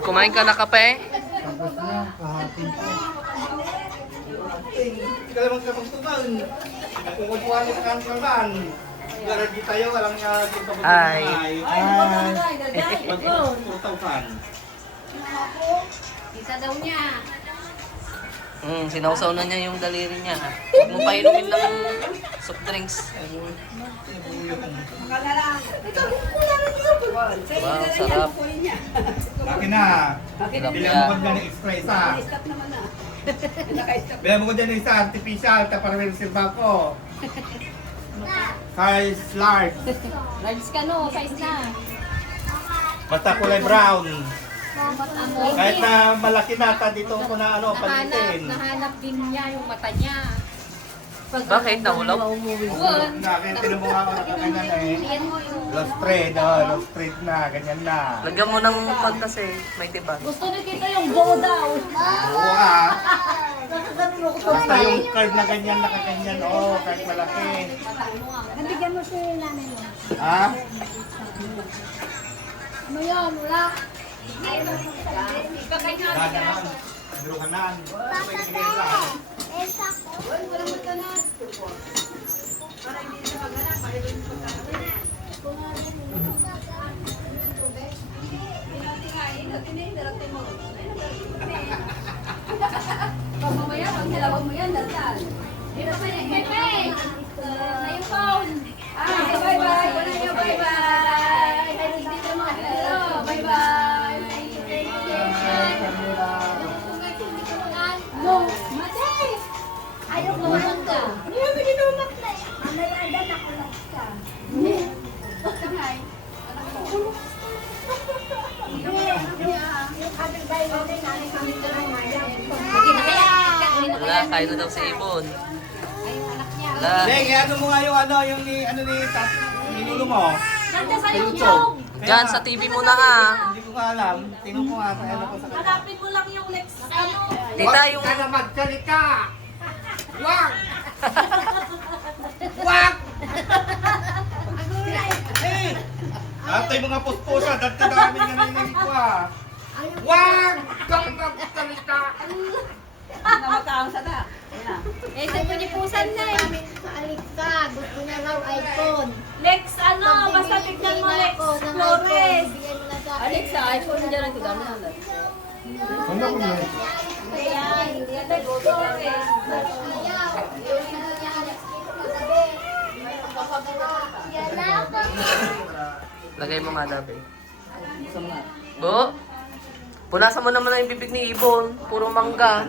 Kumain ka na kape? Tapos na, kahapon pa. Hindi ka naman kapagtuban. Kukukuha mo ka ng kalban. Garanti tayo, walang pagpapunta Ay. Ay. 4,000. Isa daw niya. Sinausaw na niya yung daliri niya. Huwag mo pa inumin ng soft drinks. Wow, sarap. Akin na. Bilang mo ko dyan ng extra isa. Bilang mo ko dyan ng isa artificial. Taparang silba ko. Size large. Large ka no, size na. Basta kulay brown. Kahit na malaki nata dito ko na palitin. Nahanap din niya yung mata niya. Bakit? Nahulaw? Nakin, tinubong ako na kaganyan eh. Lost trade, lost trade na, ganyan na. Lagyan mo ng pag kasi may tibag. Gusto na kita yung buo daw. Oo ah. Basta yung card na ganyan, nakaganyan, card malaki. Nabigyan mo siya yung nanay mo. Ha? Ano yan? Wala. Gaganan. Andro kanan. Mamaya, pag nilawag mo yan, dasal. Dito pa yung Pepe! Na yung phone! Bye-bye! Bye-bye! Dito mo. Hello! Bye-bye! No! Matay! Ayaw lumalang ka. Hindi mo ginumak na eh. Mamaya na nakulat ka. Hi. Wala, kain na daw si Ibon. Wala. Sige, ano mo nga yung ni Lolo mo? Ganda sa YouTube. YouTube! Diyan sa TV mo na ha. Hindi ko nga alam. Tingnan ko nga kaya ko sa kanya. Hanapin mo lang yung next ano. Tita, yung... Huwag ka na magsalita! Wag! Wag! Eh! Atay mga puspusa, dati dami nga narinig ko ah. Wag! Kang magsalita! Eh, sa punipusan na eh. Alika, gusto niya raw iPhone. Lex, ano, basta tignan mo Lex Flores. Alexa, iPhone dyan ang kagami ng Ano ko na? Ayan, Lex Flores. Lagay mo nga dabi. Bo? Punasan mo naman na yung bibig ni Ibon. Puro mangga.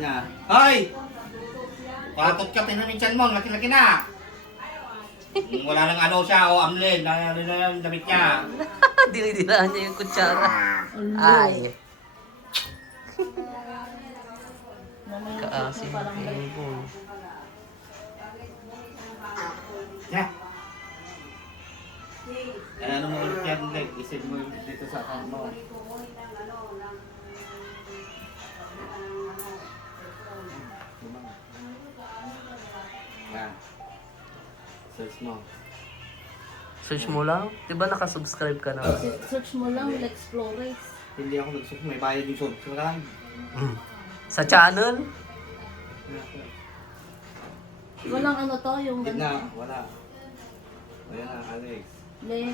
Hoy! Patot ka, tinaminsan mo, laki-laki na! Wala nang ano siya, amlin, na yung damit niya. Dinidilaan niya yung kutsara. Ay. Kaasim kay Ibon. Yeah. Ano mo ulit yan, Leg? Isip mo dito sa account mo. Yan. Search mo. Search mo lang? Diba nakasubscribe ka na? Search mo lang, Lex Flores. Hindi ako nag-search. May bayad yung search. Wala lang. Sa channel? Walang ano to, yung Gitna. Wala. Ayan na, Alex. Lex.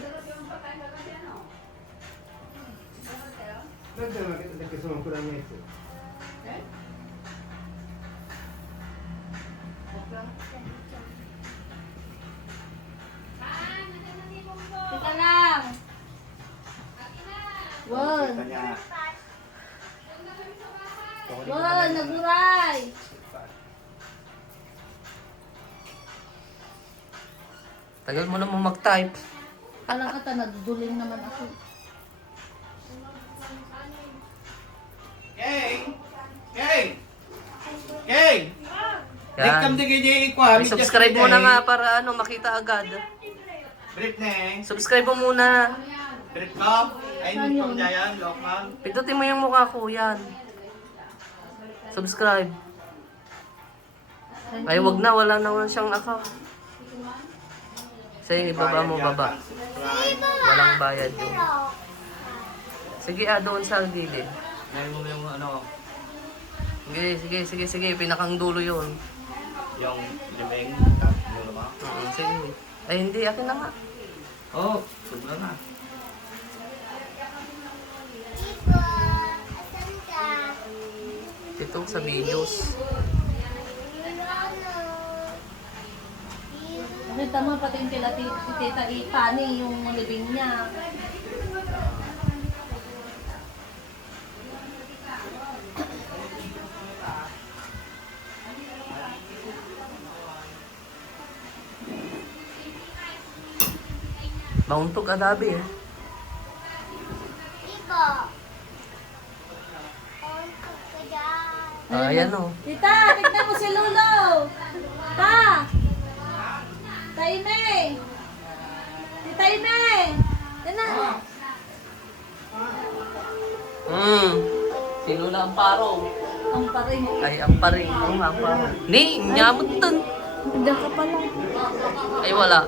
Teka lang. Wow, Kita niya. wow, naguray. Tagal mo naman mag-type. Alang ata, naduduling naman ako. King! King! King! Yan. Dikam di ganyan ikwa. Subscribe mo na nga para ano makita agad. Britney. Subscribe mo muna. Brit ko. Ay, hindi ko niya yan. Lokman. Pindutin mo yung mukha ko, yan. Subscribe. Ay, wag na, wala naman siyang account. Sige, ibaba mo, baba. Walang bayad yun. Sige, doon sa gilid. Ngayon mo yung ano, Sige. Pinakang dulo yun. yung limeng, yung ba? Sige. Ay, hindi. Akin na nga. Oh, sobra na. Ito sa videos. Nakita mo pati yung kila Tita Ipani, yung libing niya. Mauntog adabi eh. Ayan o. Tita, tignan mo si Lolo! Pa! Taime! Tita Ime! Tina! Sino na ang paro? Ang paring. Ay, ang paring. Oo nga, ang paro. Ni, nyamot dun. Diyan ka pala. Ay, wala.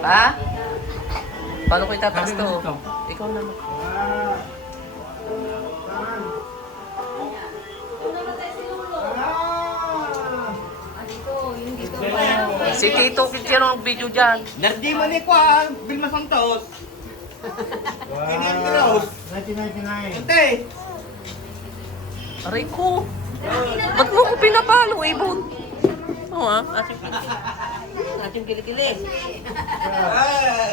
Ha? Paano ko itataas to? Ikaw naman. Si Tito, sino ang video dyan? Nardi mo ni Kwa, Vilma Santos. Kinian Rose. 1999. Ente. Aray ko. Ba't mo ko pinapalo, Ibon? Oo ah, ating kilikili.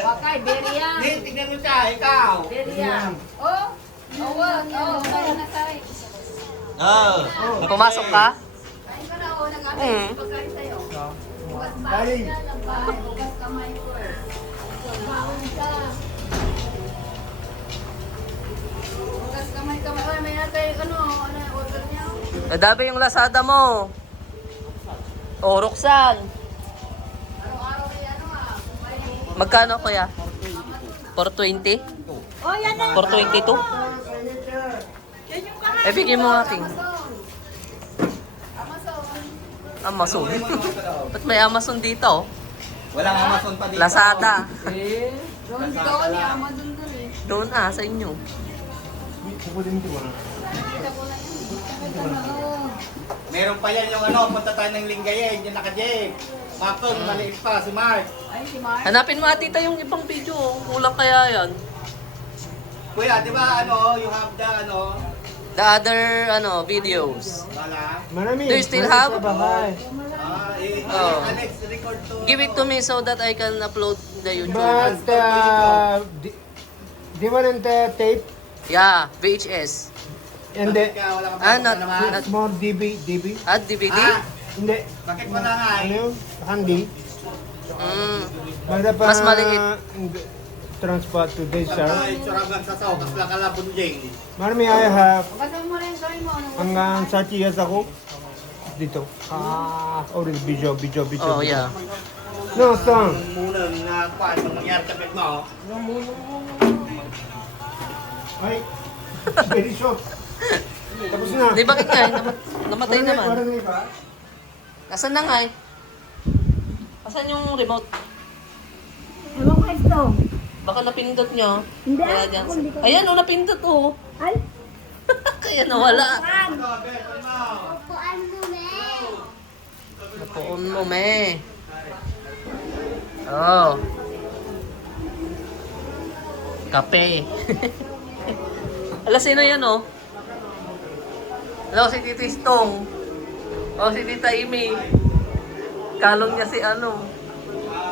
Bakay, Beria. Hindi, tignan mo siya, ikaw. Beria. Oh, wag. Kaya na tayo. Pumasok ka? Kain ka na, nag-amay. Mm. Pagkain sa'yo. Bukas ba? Kain. Bukas kamay ko. Baon ka. Bukas kamay. Ay, may natin, ano yung order niya? Nadabi yung Lazada mo. O, Roxanne. Araw-araw may Magkano kuya? 420? Oh, yan na. 422? Eh, bigyan mo ating. Amazon. Ba't may Amazon dito? Walang Amazon pa dito. Lazada. Doon doon, yaman doon doon eh. Doon sa inyo. Kukunin ko na. Meron pa yan yung ano, punta tayo ng Lingayen, yung naka-jeep. Makton, maliit pa, si Mark. Ay, si Mark. Hanapin mo atita yung ibang video. Kulang kaya yan. Kuya, di ba ano, you have the ano, The other videos. wala? Marami. Do you still have? Sa bahay. Oh. Alex, record to. Give it to me so that I can upload the YouTube. But, di ba rin tape? Yeah, VHS. Hindi. Kaya wala ka pa Not, naman. not, More DB. DVD? Ah, Hindi. bakit wala nga Ano eh? yun? Handy. Mm. Magda pa. Mas maliit. Transport to this, sir. Ay, tsuragan sa saw, kasla ka la bunjing. Marami I have. Basta mo rin gawin mo. Ano? Hanggang 30 years ako. Dito. Already video. Oh, yeah. No, song. Muna na kuan, ang nangyari sa pet mo. Ay. Very short. Tapos na. Di bakit nga? Namatay naman. Parang iba. Nasaan na nga eh? Nasaan yung remote? Anong kwento? Baka napindot nyo. Hindi. Wala dyan. Ayan o, napindot o. Ay, Kaya nawala. Upuan mo, me. Napuon mo, me. Oh. Kape. Ala, sino yan, oh? Hello, si Tito Istong. Oh, si Tita Imi. Kalong niya si ano.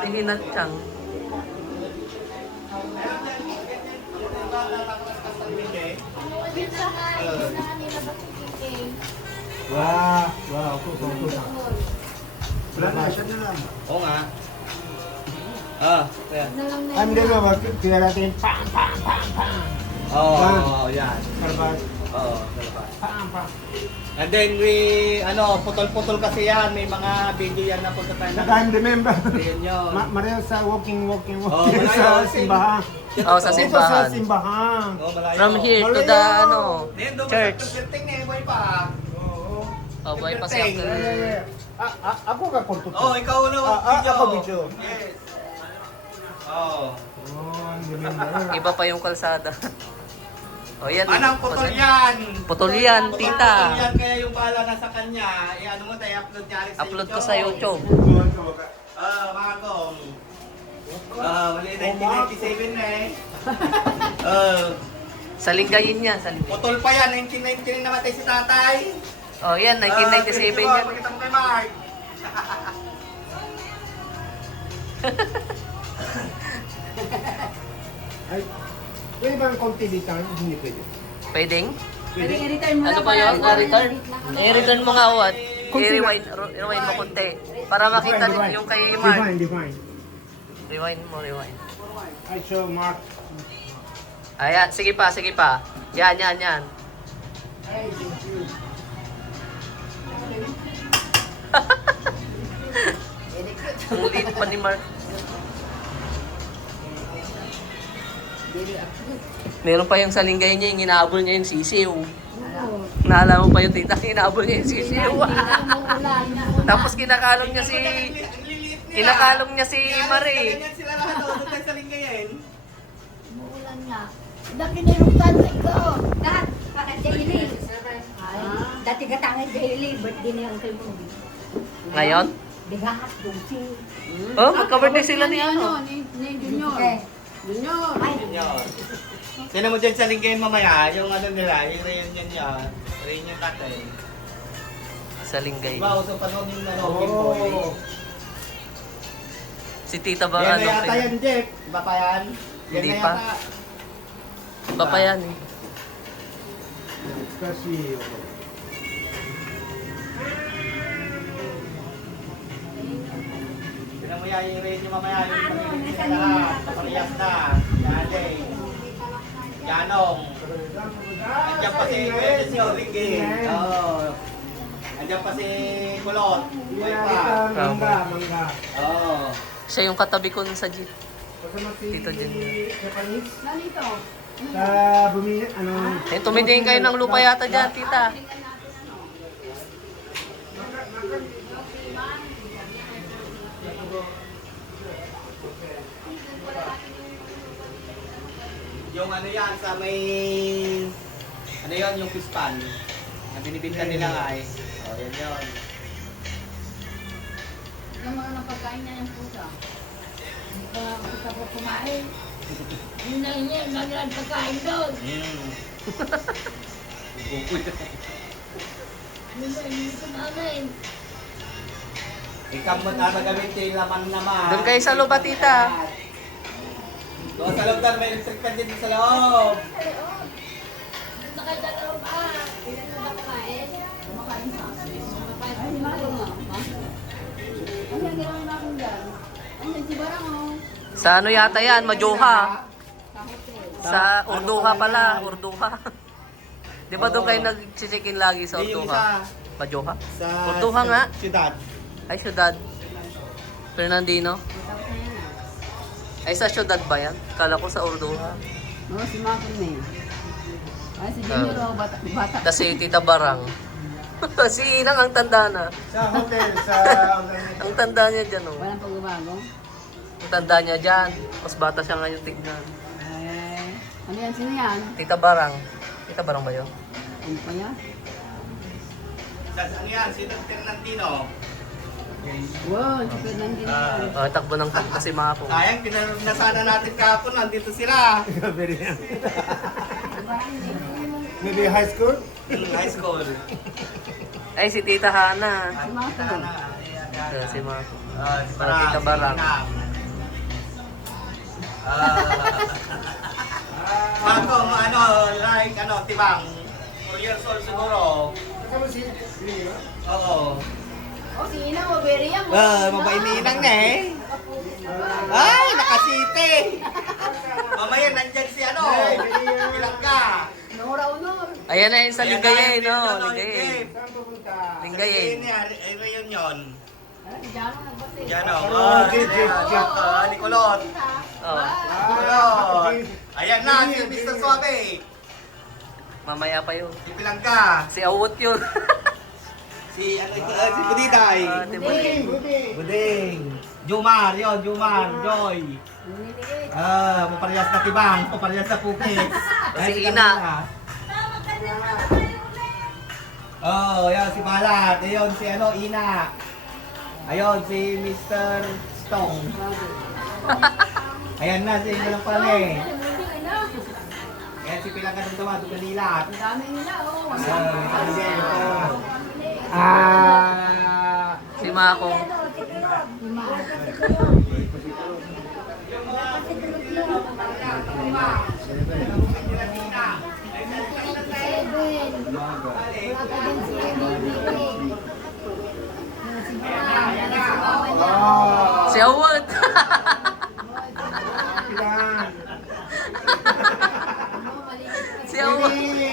Si Hinatchang. Wow. Wala na, siya na lang. Oo nga. Ah, kaya. Ano din mo, kaya natin, pam. Oo, yan. Karbat. Oo, dalawa. Pam. And then putol-putol kasi yan. May mga video yan na punta tayo I remember. Ayan yun. Mario sa walking malayo, sa kasi- simbahan. Oh, sa Dito sa simbahan. simbahan. Malayo. From here to the church. Boy pa. Oh, boy, pa si Building. Uncle. Ako ka kontot. Ikaw na ako video. Yes. Oh. Oh, remember. Iba pa yung kalsada. Oh, yan. Anong putol yan? Putol yan, Putol tita. yan, kaya yung bala nasa kanya. Ano mo tayo, upload niya rin sa Upload ko sa YouTube. Mga kong. Mali 1997 na eh. Sa Lingayen yan, sa Lingayen. Putol pa yan, 1999 namatay si tatay. Oh, yan, 1997 yan. Pakita mo kay Mark. Ay, pwede ba ang konti dito? Hindi pwede. Pwedeng? Pwede i-return mo Ano lang ba yun? para- I-return? I-return mo nga, what? Kunti I-rewind rewind mo konti. Para makita yung kay Mark. Define. Rewind mo, rewind. I show Mark. Ayan, sige pa, sige pa. Yan, yan, yan. Hey, thank you. Ang liit pa ni Mark. Meron pa yung sa Lingayen niya, yung inaabol niya yung sisiw. Naalala mo pa yung tita, inaabol niya yung sisiw. Tapos kinakalong niya si... Kinakalong niya si Marie. Ganyan sila lahat, doon tayo sa Lingayen. Umuulan nga. Laki na yung tatay ko. Lahat, para daily. Ay, dati katangay daily, birthday na yung kay mo. Ngayon? Bigahat, dulce. Oh, magka-birthday sila ni ano. Ni Junior. Junior. Ay, Yun. Sino mo dyan sa Lingayen mamaya, yung ano nila, yung reunion niya, reunion natin. Sa Lingayen. Diba, uso pa noon yung ano, Game Boy. Si tita ba Yan na ano? yata yan, Jeff. Iba pa yan? Yan Hindi na pa. yata. Iba pa yan eh. Kasi, Sino mo yan yung reunion mamaya, yung pamilya na lahat, paparehas na. Yale. Yanong. Andiyan pa si Pwede si Origi. Oo. Andiyan pa si Kulot. May pa. mangga. Oo. Siya yung katabi ko sa jeep. Kasama si Tito Jen. Japanese. Nalito. Sa bumi, ano. Eh, tumitingin kayo ng lupa yata dyan, tita. Yung ano yan, sa may... Ano yun, yung pispan. Na binibinta nila nga eh. Oh, yan yun. Yung mga ng pagkain niya yung pusa. Hindi pa po kumain. Yun na yun, naglaan pagkain doon. Bukoy na. Yun na yun sa namin. Ikaw mo na gamitin, laman naman. Doon kayo sa lupa, tita. Doon sa loob doon, may electric fan din sa loob. Nakadalaw pa. Kumakain sa akin. Ay, si Maro nga. Ha? Ano yung ginawa natin dyan? Ano si Barang oh. Sa ano yata yan, Majoha. Sa hotel. Sa Urduha pala, Urduha. Di ba doon kayo nag-check-in lagi sa Yung Urduha? isa, Majoha? sa Urduha nga. Siyudad. Ay, syudad. Fernandino. Tapos na yan ah. Ay, sa syudad ba yan? Kala ko sa Urduha. Oo, si Mako na eh. Ay, si Junior oh, bata. Kasi Tita Barang. Si Inang ang tanda na. Sa hotel, sa... Ang tanda niya dyan, oh. Walang pagbabago. Ang tanda niya dyan. Mas bata siya ngayon tignan. Eh, ano yan? Sino yan? Tita Barang. Tita Barang ba yun? Ano pa yan? Sa ano yan, si Fernandino. Wow, si Fernandino yan. Oh, takbo ng takbo si Mako. Sayang, pinasana natin kahapon, nandito sila. Very Maybe high school? High school. Ay, si Tita Hana. Si Mako. Yeah, si Mako. Para Tita Barang. Bago, ano, like, ano, tibang. 4 years old siguro. Kasama si... Oo. Oh, si Ina, maberi yan. Mabait ni Inang na eh. Ay, nakasiti. Mamaya, nandyan si ano. Bilang ka. Nora Honor. Ay, Ayan na yung sa Lingayen, no? Lingayen. Lingayen. Saan pupunta? Lingayen. Ay, reunion. Diyan Oh, Nicolot. Oh, Ayun. Ayan na, si Mr. Suave. mamaya pa yun. Si Pilangka. Si Awot yun. Si Kudiday. Buding. Buding. Jumar, yun, Jumar, Joy. Paparehas na Tibang, paparehas na Pukit. Si Ina. Yan, si Balat. Ayun, si Ina. Ayun, si Mr. Stong. Ayan na, si Ina lang pala eh. Ayan, si Pilangka ng Tama, Duganilat. Si Mako. Si Awot. Ilan? Si Awot. Hindi.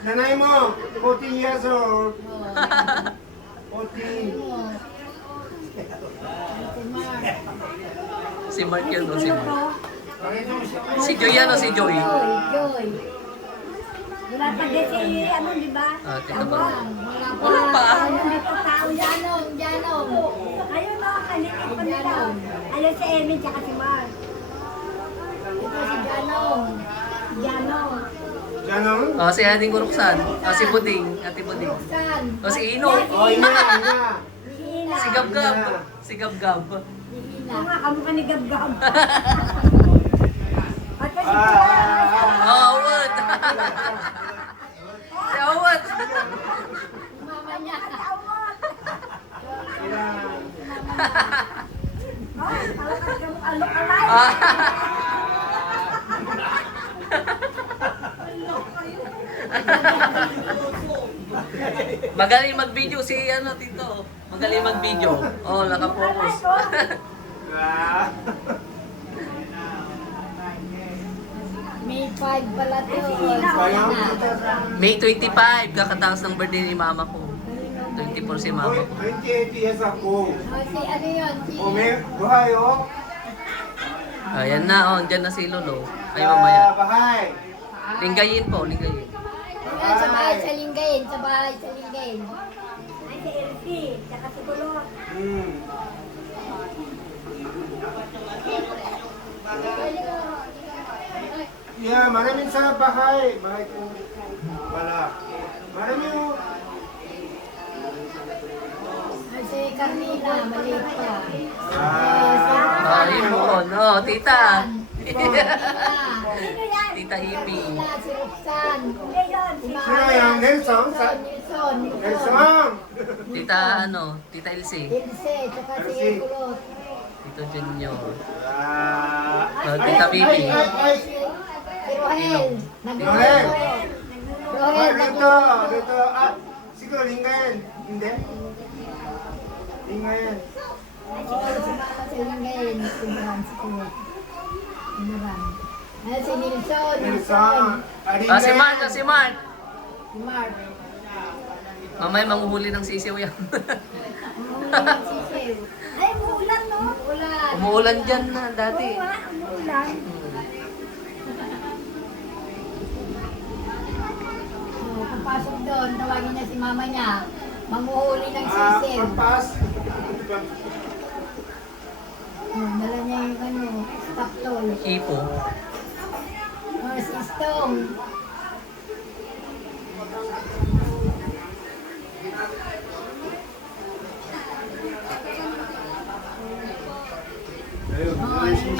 Nanay mo, 14 years old. 14. Si Mark yun, no? Si Mark. Si Joy yan, o si Joy? Joy. Wala pa din si ano, di ba? Ah, tita ba? Wala Wala pa. Hindi pa tao. Janong. Ayun na, kalitin pa nila. Ayun si Emin, tsaka si Mark. Ito si Janong. Ganon? Oh, si Ading Kuruksan. Oh, si Buding. Ate Buding. Roxanne. Oh, si Ino. Oh, ina. Si Ina. Si Gab-Gab. Si Gab-Gab. Si Ina. Kamukha ni Gab-Gab. At si Oh, Awot. Si Awot. mama niya. Alok-alay. Ah. Magaling mag-video si ano, Tito. Magaling mag-video. Oh, naka-focus. May 5 pala to. May 25, kakataas ng birthday ni mama ko. 24 si mama ko. 28 years ako. Si ano yun? Si... O, may buhay, oh. Ayan na, oh, dyan na si Lolo. Ay, mamaya. Bahay. Linggayin po, linggayin. Ayan, sa bahay sa Lingayen. Sa bahay sa Lingayen. Ay, si Elsie. Tsaka si Kulot. Yeah, maraming sa bahay. Bahay ko. Wala. Marami yung... Ay, si Carmina. Maliit pa. Oh, yun po. No, tita. Sino yan? Tita Hippie. Si Roxanne. Si Sino yan? Nelson? Nelson. Nelson! Tita, ano, Tita Elsie. Ilse. Tsaka si Elsie. Kulot. Tito Junior. Ah. Oh, Tita Bibi. Si Rohel. Rohel. Rohel. Dito. Dito. Ah, siguro Lingayen. Hindi? Lingayen. Siguro si Mama sa Lingayen. Simuran si Kulot. Simuran. Ayan si Nilson. Nelson. Ah, si Mark, si Mark. Si Mark. Mamaya manguhuli ng sisiw yan. Umuulan si Sew. Ay, umuulan, no? Umuulan. Umuulan dyan na dati. Oo nga, umuulan. Oh, papasok doon, tawagin niya si mama niya. Manguhuli ng sisiw. Pampas. Oh, dala niya yung ano, stop toll. Hipo. Oh, si Stong.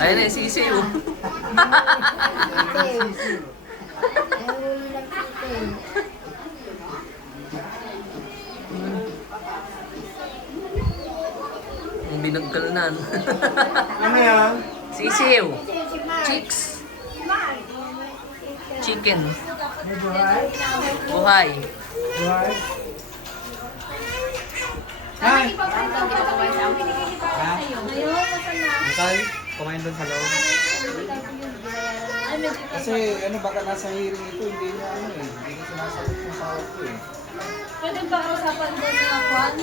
Ayun na, sisiw. Sisiw. Manguhuli ng sisiw. Ang binagkalnan. Ano yan? Sisiw. Sisiw si Mark. Chicks. Si Mark. Chicken. May buhay? Buhay. Buhay? Hi! Ipapantong ka daw yung binigay ni Papa sa'yo. Ngayon, nasa na? Ikaw, kumain doon sa loob. Ay, may Kasi ano, baka nasa hearing ito, hindi niya ano eh. Hindi niya sinasagot yung sahod ko eh. pwede ba usapan doon na Juan?